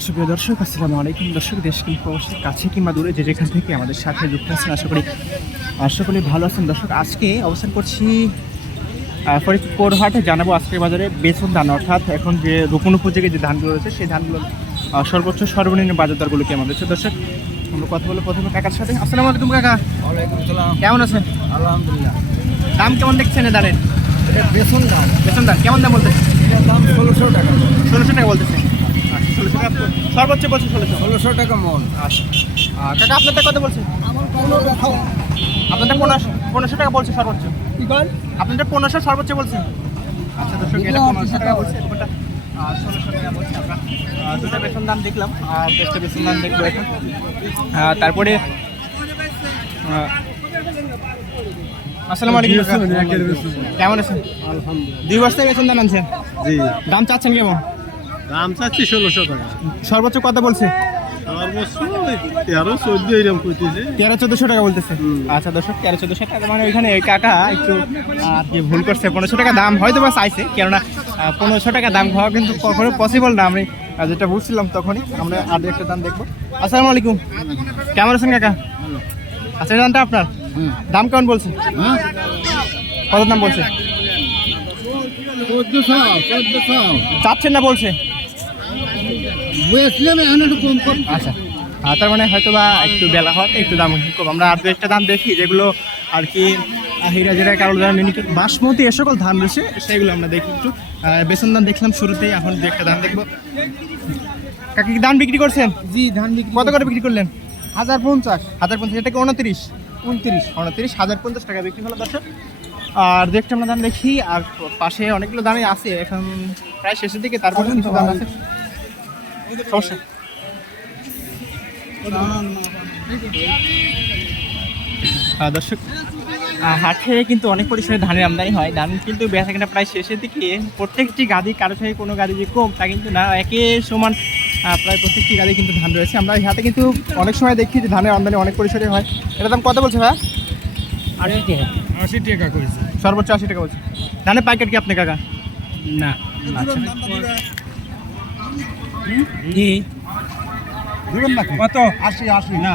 সুপ্রিয় দর্শক, আসসালামু আলাইকুম। দর্শক, দেশ কিংবা প্রবাসের কাছে কিংবা দূরে যে যেখান থেকে আমাদের সাথে যুক্ত আছেন, আশা করি ভালো আছেন। দর্শক, আজকে অবস্থান করছি ফরিদপুর হাটে। জানাবো আজকের বাজারে বেসন ধান, অর্থাৎ এখন যে রোপণ উপযোগী যে ধানগুলো রয়েছে সেই ধানগুলোর সর্বোচ্চ সর্বনিম্ন বাজার দরগুলো কেমন রয়েছে। দর্শক, আমরা কথা বলে প্রথমে কাকার সাথে। আসসালামু আলাইকুম কাকা, ওয়ালাইকুম সালাম। কেমন আছেন? আলহামদুলিল্লাহ। দাম কেমন দেখছেন এ ধানের? এটা বেসন ধান, বেসন ধান কেমন দাম বলতেছে? এটার দাম 1600 টাকা। 1600 টাকা বলতেছে। 1600 টাকা সর্বোচ্চ বলছে। 1600 টাকা মন। আচ্ছা কাকা, আপনারটা কত বলছে? আমার কোনো দেখাও। আপনাদের 1500 টাকা বলছে সর্বোচ্চ। কি কর? আপনাদের 1500 সর্বোচ্চ বলছে। আচ্ছা দর্শক, এটা 1500 টাকা বলছে, কোনটা 1600 টাকা বলছে। আমরা দুটো বেতন দাম দেখলাম আর দেশটা বেতন দাম দেখবো এখন। তারপরে আসসালামু আলাইকুম কাকা। কেমন আছেন? আলহামদুলিল্লাহ। 2 বস্তা বেতন দাম আনছেন? জি, দাম চাচ্ছেন কেমন? দাম চাচ্ছি 1600 টাকা। সর্বোচ্চ কত বলছে? সর্বোচ্চ 13-14 এরকম কইতেছে। 1300-1400 টাকা বলতেছে। আচ্ছা দর্শক, 1300-1400 টাকা মানে ওইখানে ওই কাকা একটু কি ভুল করছে। 1500 টাকা দাম হয়তো বা চাইছে, কেননা 1500 টাকা দাম হওয়া কিন্তু কখনো পসিবল না। আমি যেটা বুঝছিলাম তখনই। আমরা আর একটা দাম দেখবো। আসসালামু আলাইকুম, কেমন আছেন কাকা? আচ্ছা, এই দামটা আপনার দাম কেমন বলছে? কত দাম বলছে? 1400 চাচ্ছেন না বলছে? বুঝলাম, এখন একটু কম কম। আচ্ছা, তার মানে হয়তো বা একটু বেলা হয়, একটু দাম কম। আমরা আর একটা দাম দেখি যেগুলো আর কি হীরা যেটা কারো ধান, মিনিকেট, বাসমতি, এ সকল ধান রয়েছে সেগুলো আমরা দেখি একটু। বেসন ধান দেখলাম শুরুতেই, এখন দু একটা ধান দেখবো। কাকি ধান বিক্রি করছেন? জি, ধান বিক্রি কত করে বিক্রি করলেন? 1050। 1050, এটাকে 29 1050 টাকা বিক্রি হলো দর্শক। আর দু একটা আমরা ধান দেখি, আর পাশে অনেকগুলো ধানই আছে, এখন প্রায় শেষের দিকে। তারপরে কিছু ধান আছে, সমস্যা। দর্শক, হাটে কিন্তু অনেক পরিসরে ধানের আমদানি হয়। ধান কিন্তু বেচাকেনা প্রায় শেষের দিকে। প্রত্যেকটি গাড়ি, কারো থেকে কোনো গাড়ি যে কম তা কিন্তু না, একে সমান প্রায় প্রত্যেকটি গাড়ি কিন্তু ধান রয়েছে। আমরা এই হাটে কিন্তু অনেক সময় দেখি যে ধানের আমদানি অনেক পরিসরে হয়। এটার দাম কত বলছে ভাই? 80 টাকা। 80 টাকা কইছে। সর্বোচ্চ 80 টাকা বলছে। ধানের পাইকার কি আপনি কাকা? না। আচ্ছা, জি। দিবেন না কত? 80 না।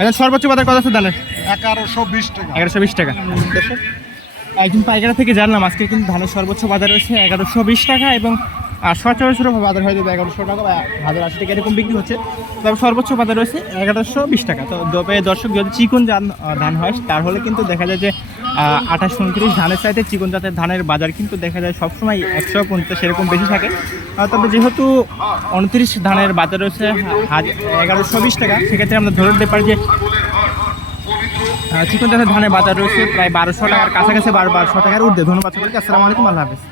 এটা সর্বোচ্চ বাজার কত আছে ধানের? 1120 টাকা। 1120 টাকা। একজন পাইকার থেকে জানলাম আজকে কিন্তু ধানের সর্বোচ্চ বাজার রয়েছে 1120 টাকা, এবং সচরাচর বাজার হয়ে যাবে 1100 টাকা বা 1080 টাকা এরকম বিক্রি হচ্ছে। তবে সর্বোচ্চ বাজার রয়েছে 1120 টাকা। তো তবে দর্শক, যদি চিকন ধান হয় তাহলে কিন্তু দেখা যায় যে 28-29 ধানের চাইতে চিকন জাতের ধানের বাজার কিন্তু দেখা যায় সবসময় 150 এরকম বেশি থাকে। তবে যেহেতু 29 ধানের বাজার রয়েছে 1120 টাকা, সেক্ষেত্রে আমরা ধরে নিতে পারি যে চিকন জাতের ধানের বাজার রয়েছে প্রায় 1200 টাকার কাছাকাছি, 1200 টাকার ঊর্ধ্বে। ধন্যবাদ সকলকে। আসসালামু আলাইকুম, আল্লাহ হাফেজ।